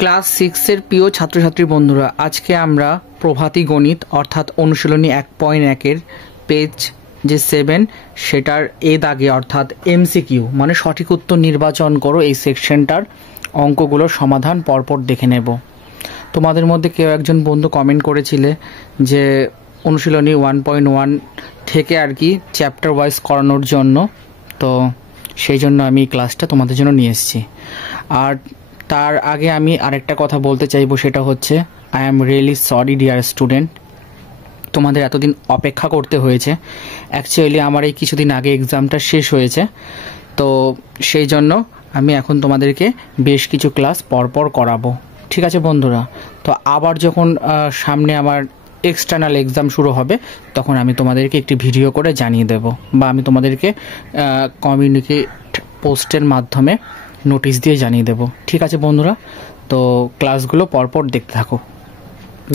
Class 6 এর প্রিয় ছাত্রছাত্রী বন্ধুরা, আজকে আমরা প্রভাতী গণিত অর্থাৎ অনুশীলনী 1.1 এর পেজ যে 7 সেটার এ দাগে অর্থাৎ এমসিকিউ মানে সঠিক উত্তর নির্বাচন করো এই সেকশনটার অঙ্কগুলোর সমাধান পরপর দেখে নেব। তোমাদের মধ্যে কেউ একজন বন্ধু কমেন্ট করেছিলে যে অনুশীলনী 1.1 থেকে আর কি চ্যাপ্টার ওয়াইজ করানোর জন্য, তো সেই জন্য আমি ক্লাসটা তোমাদের জন্য নিয়ে এসেছি। আর তার আগে আমি আরেকটা কথা বলতে চাইবো, সেটা হচ্ছে I am really sorry dear student, তোমাদের এতদিন অপেক্ষা করতে হয়েছে। অ্যাকচুয়ালি আমার এই কিছুদিন আগে এক্সামটা শেষ হয়েছে, তো সেই জন্য আমি এখন তোমাদেরকে বেশ কিছু ক্লাস পরপর করাবো। ঠিক আছে বন্ধুরা, তো আবার যখন সামনে আমার এক্সটার্নাল এক্সাম শুরু হবে তখন আমি তোমাদেরকে একটি ভিডিও করে জানিয়ে দেব, বা আমি তোমাদেরকে কমিউনিকেট পোস্টের মাধ্যমে নোটিশ দিয়ে জানিয়ে দেব। ঠিক আছে বন্ধুরা, তো ক্লাসগুলো পরপর দেখতে থাকো।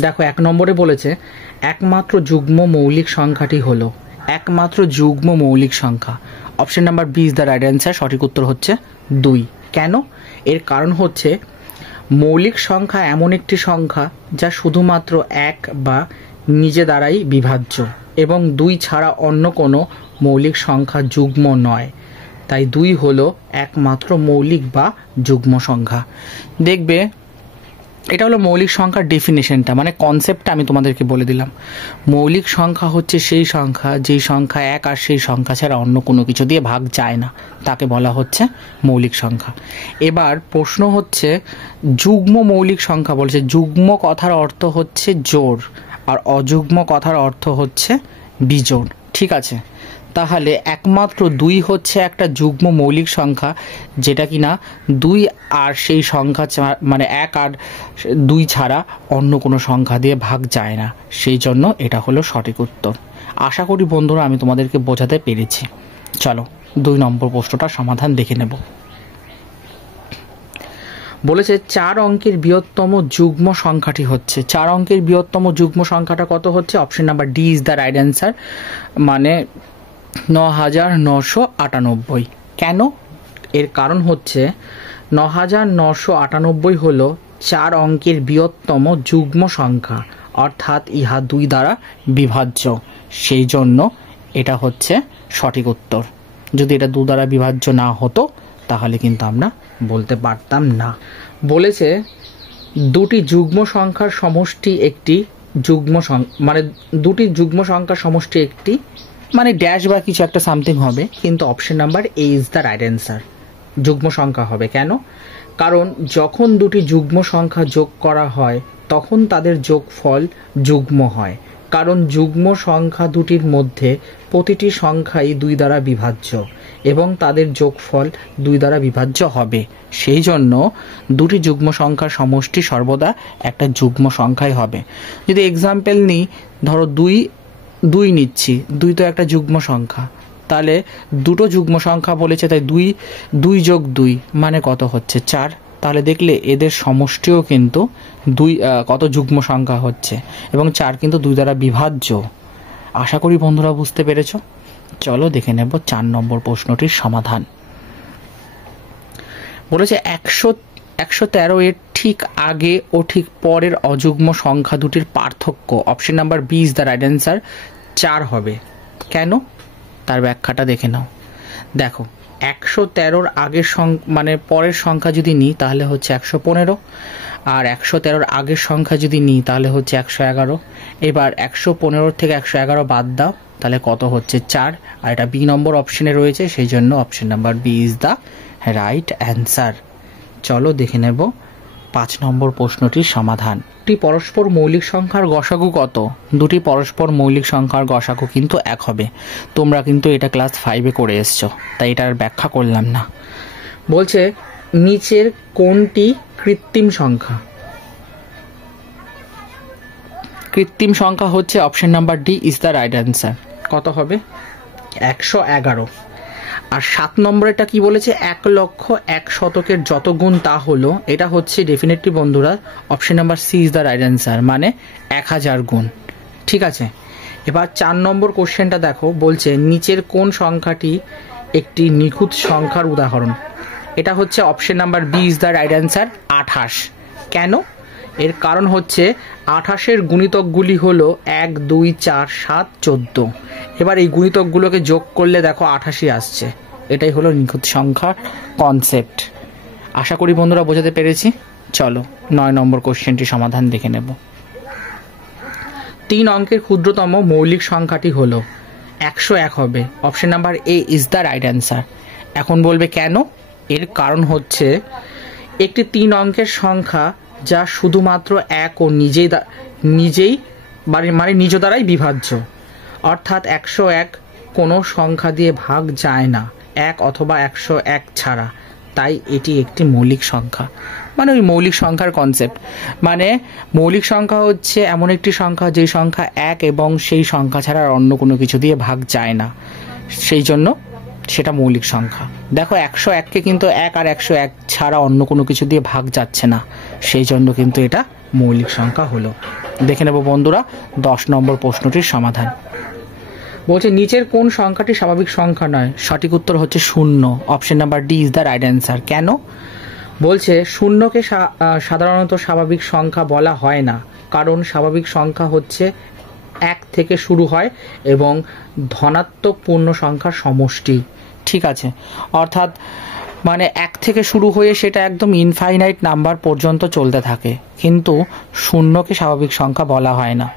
দেখো, 1 নম্বরে বলেছে একমাত্র যুগ্ম মৌলিক সংখ্যাটি হলো, একমাত্র যুগ্ম মৌলিক সংখ্যা। Option number B is the right answer. সঠিক উত্তর হচ্ছে 2। কেন? এর কারণ হচ্ছে মৌলিক সংখ্যা এমন একটি সংখ্যা যা শুধুমাত্র 1 বা নিজে দ্বারাই বিভাজ্য এবং 2 ছাড়া অন্য কোনো মৌলিক সংখ্যা যুগ্ম নয়। তাই 2 হলো একমাত্র মৌলিক বা যুগ্ম সংখ্যা। দেখবে, এটা হলো মৌলিক সংখ্যার ডেফিনেশনটা, মানে কনসেপ্টটা আমি তোমাদেরকে বলে দিলাম। মৌলিক সংখ্যা হচ্ছে সেই সংখ্যা যেই সংখ্যা 1 আর সেই সংখ্যা ছাড়া অন্য কোনো কিছু দিয়ে ভাগ যায় না, তাকে বলা হচ্ছে মৌলিক সংখ্যা। এবার প্রশ্ন হচ্ছে যুগ্ম মৌলিক সংখ্যা বলছে, যুগ্ম কথার অর্থ হচ্ছে জোড় আর অযুগ্ম কথার অর্থ হচ্ছে বিজোড়। ঠিক আছে, তাহলে একমাত্র 2 হচ্ছে একটা যুগ্ম মৌলিক সংখ্যা যেটা কিনা 2 আর সেই সংখ্যা মানে 1 আর 2 ছাড়া অন্য কোনো সংখ্যা দিয়ে ভাগ যায় না, সেই জন্য এটা হলো সঠিক উত্তর। আশা করি বন্ধুরা আমি তোমাদেরকে বোঝাতে পেরেছি। চলো 2 নম্বর প্রশ্নটার সমাধান দেখে নেব। বলেছে 4 অঙ্কের বৃহত্তম যুগ্ম সংখ্যাটি হচ্ছে, 4 অঙ্কের বৃহত্তম যুগ্ম সংখ্যাটা কত হচ্ছে? Option number D is the right answer, মানে 9998। কেন? এর কারণ হচ্ছে 9998 হলো 4 অঙ্কের বৃহত্তম যুগ্ম সংখ্যা, অর্থাৎ ইহা 2 দ্বারা বিভাজ্য, সেই জন্য এটা হচ্ছে সঠিক উত্তর। যদি এটা 2 দ্বারা বিভাজ্য না হতো তাহলে কিন্তু আমরা বলতে পারতাম না। বলেছে দুটি যুগ্ম সংখ্যার সমষ্টি একটি যুগ্ম সংখ্যা, মানে দুটি যুগ্ম সংখ্যার সমষ্টি একটি, মানে ড্যাশ বা কিছু একটা সামথিং হবে, কিন্তু option number A is the right answer. যুগ্ম সংখ্যা হবে। কেন? কারণ যখন দুটি যুগ্ম সংখ্যা যোগ করা হয় তখন তাদের যোগফল যুগ্ম হয়, কারণ যুগ্ম সংখ্যা দুটির মধ্যে প্রতিটি সংখ্যাই 2 দ্বারা বিভাজ্য এবং তাদের যোগফল 2 দ্বারা বিভাজ্য হবে, সেই জন্য দুটি যুগ্ম সংখ্যার সমষ্টি সর্বদা একটা যুগ্ম সংখ্যাই হবে। যদি এক্সাম্পল নিই, ধরো 2 নিচ্ছি, 2 তো একটা যুগ্ম সংখ্যা, তাহলে দুটো যুগ্ম সংখ্যা বলেছে, তাই 2 যোগ 2 মানে কত হচ্ছে? 4। তাহলে দেখলে এদের সমষ্টিও কিন্তু 2 কত যুগ্ম সংখ্যা হচ্ছে, এবং 4 কিন্তু 2 দ্বারা বিভাজ্য। আশা করি বন্ধুরা বুঝতে পেরেছো। চলো দেখে নেব 4 নম্বর প্রশ্নটির সমাধান। বলেছে 113 এর ঠিক আগে ও ঠিক পরের অযুগ্ম সংখ্যা দুটির পার্থক্য। Option number B is the right answer, 4 হবে। কেন? তার ব্যাখ্যাটা দেখে নাও। দেখো, 113 আগের মানে পরের সংখ্যা যদি নিই তাহলে হচ্ছে 115, আর 113 আগের সংখ্যা যদি নিই তাহলে হচ্ছে 111। এবার 115 থেকে 111 বাদ দাও, তাহলে কত হচ্ছে? 4। আর এটা বি নম্বর অপশনে রয়েছে, সেই জন্য option number B is the right answer. চলো দেখে নেব 5 নম্বর প্রশ্নটির সমাধান। দুটি পরস্পর মৌলিক সংখ্যার গসাগু কত? দুটি পরস্পর মৌলিক সংখ্যার গসাগু কিন্তু 1 হবে। তোমরা কিন্তু এটা ক্লাস 5-এ করে এসছো, তাই এটার ব্যাখ্যা করলাম না। বলছে নিচের কোনটি কৃত্রিম সংখ্যা? কৃত্রিম সংখ্যা হচ্ছে option number D is the right answer. কত হবে? 111। আর 7 নম্বরেটা কি বলেছে? 1,01,000 যত গুণ তা হলো, এটা হচ্ছে ডেফিনেটলি বন্ধুরা option number C is the right answer, মানে 1000 গুণ। ঠিক আছে, এবার 4 নম্বর কোশ্চেনটা দেখো, বলছে নিচের কোন সংখ্যাটি একটি নিখুঁত সংখ্যার উদাহরণ? এটা হচ্ছে option number B is the right answer, 28। কেন? এর কারণ হচ্ছে 28-এর গুণিতকগুলি হলো 1, 2, 4, 7, 14। এবার এই গুণিতকগুলোকে যোগ করলে দেখো 88 আসছে। এটাই হলো নিখুঁত সংখ্যার কনসেপ্ট। আশা করি বন্ধুরা বোঝাতে পেরেছি। চলো 9 নম্বর কোশ্চেনটি সমাধান দেখে নেব। 3 অঙ্কের ক্ষুদ্রতম মৌলিক সংখ্যাটি হলো 101 হবে। Option number A is the right answer. এখন বলবে কেন? এর কারণ হচ্ছে একটি 3 অঙ্কের সংখ্যা যা শুধুমাত্র এক ও নিজেই মানে নিজ দ্বারাই বিভাজ্য, অর্থাৎ 101 কোনো সংখ্যা দিয়ে ভাগ যায় না 1 অথবা 101 ছাড়া, তাই এটি একটি মৌলিক সংখ্যা। মানে ওই মৌলিক সংখ্যার কনসেপ্ট, মানে মৌলিক সংখ্যা হচ্ছে এমন একটি সংখ্যা যেই সংখ্যা এক এবং সেই সংখ্যা ছাড়া আর অন্য কোনো কিছু দিয়ে ভাগ যায় না, সেই জন্য সেটা মৌলিক সংখ্যা। দেখো 101কে কিন্তু 1 আর 101 ছাড়া অন্য কোনো কিছু দিয়ে ভাগ যাচ্ছে না, সেই জন্য কিন্তু এটা মৌলিক সংখ্যা হলো। দেখে নেব বন্ধুরা 10 নম্বর প্রশ্নটির সমাধান। বলছে নিচের কোন সংখ্যাটি স্বাভাবিক সংখ্যা নয়? সঠিক উত্তর হচ্ছে 0। Option number D is the right answer. কেন? বলছে শূন্যকে সাধারণত স্বাভাবিক সংখ্যা বলা হয় না, কারণ স্বাভাবিক সংখ্যা হচ্ছে 1 থেকে শুরু হয় এবং ধনাত্মক পূর্ণ সংখ্যার সমষ্টি। ঠিক আছে, অর্থাৎ মানে 1 থেকে শুরু হয়ে সেটা একদম ইনফাইনাইট নাম্বার পর্যন্ত চলতে থাকে, কিন্তু শূন্যকে স্বাভাবিক সংখ্যা বলা হয় না।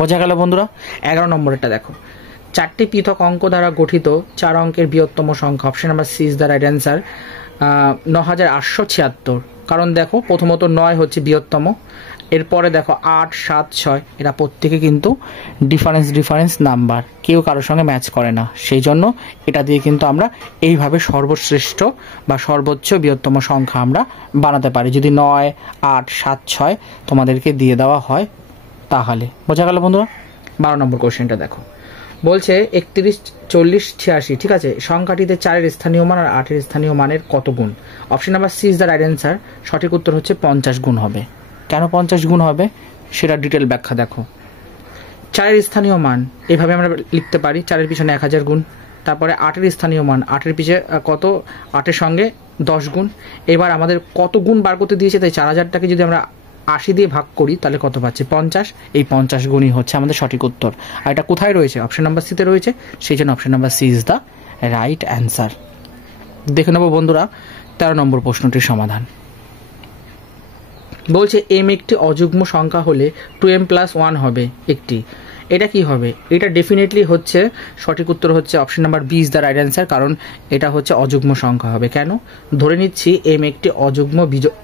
বোঝা গেল বন্ধুরা? 11 নম্বরটা দেখো, 4টি পৃথক অঙ্ক দ্বারা গঠিত 4 অঙ্কের বৃহত্তম সংখ্যা। Option number C is the right answer. 9876। কারণ দেখো প্রথমত 9 হচ্ছে বৃহত্তম, এরপরে দেখো 8, 7, 6 এরা প্রত্যেকে কিন্তু ডিফারেন্স নাম্বার, কেউ কারোর সঙ্গে ম্যাচ করে না, সেই জন্য এটা দিয়ে কিন্তু আমরা এইভাবে সর্বশ্রেষ্ঠ বা সর্বোচ্চ বৃহত্তম সংখ্যা আমরা বানাতে পারি যদি 9, 8, 7, 6 তোমাদেরকে দিয়ে দেওয়া হয় তাহলে। বোঝা গেল বন্ধুরা? 12 নম্বর কোশ্চেনটা দেখো, বলছে 31, 40, 86। ঠিক আছে, সংখ্যাটিতে 4-এর স্থানীয় মান আর 8-এর স্থানীয় মানের কত গুণ? Option number C is the right answer. সঠিক উত্তর হচ্ছে 50 গুণ হবে। কেন 50 গুণ হবে সেটা ডিটেল ব্যাখ্যা দেখো। 4-এর স্থানীয় মান এভাবে আমরা লিখতে পারি, 4-এর পিছনে 1000 গুণ। তারপরে 8-এর স্থানীয় মান, 8-এর পিছনে কত, 8-এর সঙ্গে 10 গুণ। এবার আমাদের কত গুণ বার করতে দিয়েছে, তাই 4000টাকে যদি আমরা 80 দিয়ে ভাগ করি তাহলে কত পাচ্ছি? 50। এই 50 গুণই হচ্ছে আমাদের সঠিক উত্তর। আর এটা কোথায় রয়েছে? অপশন নাম্বার সিতে রয়েছে, সেই জন্য option number C is the right answer. দেখে নেব বন্ধুরা 13 নম্বর প্রশ্নটির সমাধান। বলছে m একটি অযুগ্ম সংখ্যা হলে 2m+1 হবে একটি, এটা কি হবে? এটা ডেফিনেটলি হচ্ছে সঠিক উত্তর হচ্ছে option number B is the right answer, কারণ এটা হচ্ছে অযুগ্ম সংখ্যা হবে। কেন? ধরে নিচ্ছি m একটি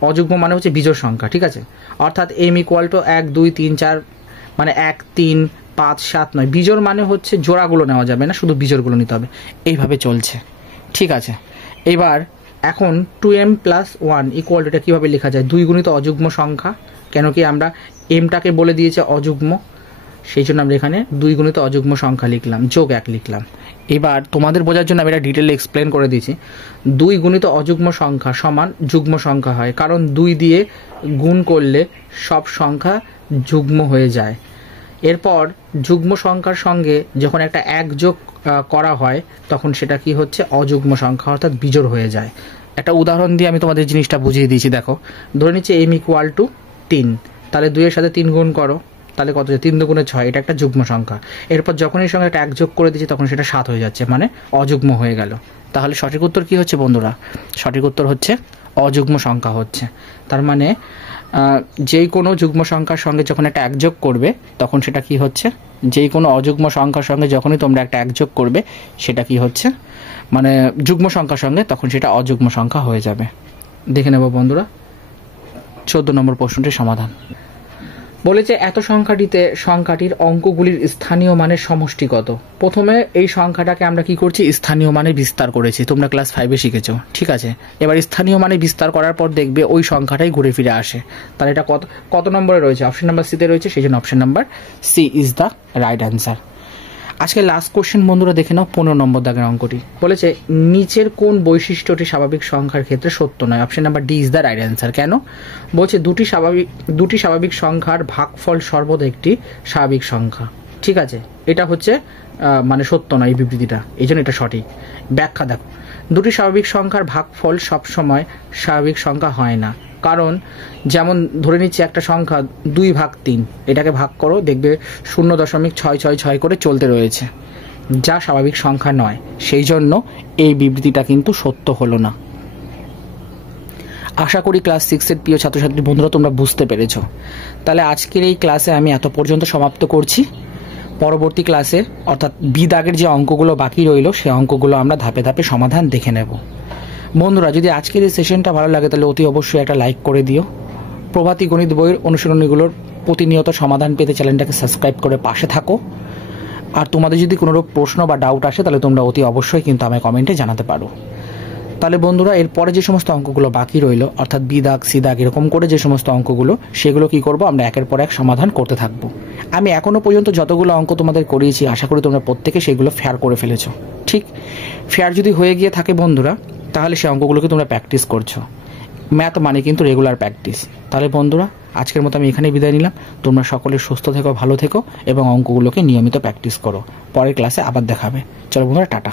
অযুগ্ম মানে হচ্ছে বিজোড় সংখ্যা। ঠিক আছে, অর্থাৎ m = 1, 2, 3, 4 মানে 1, 3, 5, 7 নয়। বিজোড় মানে হচ্ছে জোড়াগুলো নেওয়া যাবে না, শুধু বিজোড়গুলো নিতে হবে। এইভাবে চলছে। ঠিক আছে, এবার এখন 2m+1 = এটা কীভাবে লেখা যায়? 2 গুণিত অযুগ্ম সংখ্যা। কেন কি আমরা এমটাকে বলে দিয়েছে অযুগ্ম, সেই জন্য আমরা এখানে 2 গুণিত অযুগ্ম সংখ্যা লিখলাম, যোগ 1 লিখলাম। এবার তোমাদের বোঝার জন্য আমি এটা ডিটেলে এক্সপ্লেন করে দিয়েছি। 2 গুণিত অযুগ্ম সংখ্যা সমান যুগ্ম সংখ্যা হয়, কারণ 2 দিয়ে গুণ করলে সব সংখ্যা যুগ্ম হয়ে যায়। এরপর যুগ্ম সংখ্যার সঙ্গে যখন একটা 1 যোগ করা হয় তখন সেটা কি হচ্ছে? অযুগ্ম সংখ্যা, অর্থাৎ বিজোড় হয়ে যায়। একটা উদাহরণ দিয়ে আমি তোমাদের জিনিসটা বুঝিয়ে দিয়েছি। দেখো, ধরে নিচ্ছে m = 3, তাহলে 2 এর সাথে 3 গুণ করো, তাহলে কত? 3 দুগুণে 6, এটা একটা যুগ্ম সংখ্যা। এরপর যখন এর সঙ্গে একটা 1 যোগ করে দিচ্ছি তখন সেটা 7 হয়ে যাচ্ছে, মানে অযুগ্ম হয়ে গেল। তাহলে সঠিক উত্তর কি হচ্ছে বন্ধুরা? সঠিক উত্তর হচ্ছে অযুগ্ম সংখ্যা হচ্ছে। তার মানে যেই কোনো যুগ্ম সংখ্যার সঙ্গে যখন একটা 1 যোগ করবে তখন সেটা কি হচ্ছে? যেই কোনো অযুগ্ম সংখ্যার সঙ্গে যখনই তোমরা একটা 1 যোগ করবে সেটা কি হচ্ছে? মানে যুগ্ম সংখ্যার সঙ্গে, তখন সেটা অযুগ্ম সংখ্যা হয়ে যাবে। দেখে নেব বন্ধুরা 14 নম্বর প্রশ্নটির সমাধান। বলেছে এত সংখ্যাটির অঙ্কগুলির স্থানীয় মানের সমষ্টি কত? প্রথমে এই সংখ্যাটাকে আমরা কি করছি? স্থানীয় মানে বিস্তার করেছি, তোমরা ক্লাস 5-এ শিখেছো। ঠিক আছে, এবার স্থানীয় মানে বিস্তার করার পর দেখবে ওই সংখ্যাটাই ঘুরে ফিরে আসে। তাহলে এটা কত নম্বরে রয়েছে? অপশন নাম্বার সিতে রয়েছে, সেই জন্য option number C is the right answer. আজকে লাস্ট কোশ্চেন বন্ধুরা দেখে নাও 15 নম্বর দাগের অঙ্কটি। বলেছে নিচের কোন বৈশিষ্ট্যটি স্বাভাবিক সংখ্যার ক্ষেত্রে সত্য নয়? Option number D is the right answer. কেন? বলছে দুটি স্বাভাবিক সংখ্যার ভাগফল সর্বদা একটি স্বাভাবিক সংখ্যা। ঠিক আছে, এটা হচ্ছে মানে সত্য নয় এই বিবৃতিটা, এই জন্য এটা সঠিক। ব্যাখ্যা দেখো, দুটি স্বাভাবিক সংখ্যার ভাগফল সবসময় স্বাভাবিক সংখ্যা হয় না। কারণ যেমন ধরে নিচ্ছি একটা সংখ্যা 2/3, এটাকে ভাগ করো, দেখবে 0.666 করে চলতে রয়েছে, যা স্বাভাবিক সংখ্যা নয়। সেই জন্য এই বিবৃতিটা কিন্তু সত্য হলো না। আশা করি ক্লাস 6-এর প্রিয় ছাত্রছাত্রী বন্ধুরা তোমরা বুঝতে পেরেছ। তাহলে আজকের এই ক্লাসে আমি এত পর্যন্ত সমাপ্ত করছি। পরবর্তী ক্লাসে অর্থাৎ বি দাগের যে অঙ্কগুলো বাকি রইল সেই অঙ্কগুলো আমরা ধাপে ধাপে সমাধান দেখে নেব। বন্ধুরা, যদি আজকের এই সেশনটা ভালো লাগে তাহলে অতি অবশ্যই একটা লাইক করে দিও। প্রভাতী গণিত বইয়ের অনুশীলনীগুলোর প্রতিনিয়ত সমাধান পেতে চ্যানেলটাকে সাবস্ক্রাইব করে পাশে থাকো। আর তোমাদের যদি কোনো প্রশ্ন বা ডাউট আসে তাহলে তোমরা অতি অবশ্যই কিন্তু আমায় কমেন্টে জানাতে পারো। তাহলে বন্ধুরা, এরপরে যে সমস্ত অঙ্কগুলো বাকি রইল অর্থাৎ বি দাগ সি দাগ এরকম করে যে সমস্ত অঙ্কগুলো, সেগুলো কি করব, আমরা একের পর এক সমাধান করতে থাকবো। আমি এখনো পর্যন্ত যতগুলো অঙ্ক তোমাদের করিয়েছি আশা করি তোমরা প্রত্যেকে সেগুলো ফেয়ার করে ফেলেছো। ঠিক ফেয়ার যদি হয়ে গিয়ে থাকে বন্ধুরা, তাহলে সেই অঙ্কগুলোকে তোমরা প্র্যাকটিস করছো। ম্যাথ মানে কিন্তু রেগুলার প্র্যাকটিস। তাহলে বন্ধুরা, আজকের মতো আমি এখানেই বিদায় নিলাম। তোমরা সকলে সুস্থ থেকো, ভালো থেকো এবং অঙ্কগুলোকে নিয়মিত প্র্যাকটিস করো। পরের ক্লাসে আবার দেখাবে। চলো বন্ধুরা, টাটা।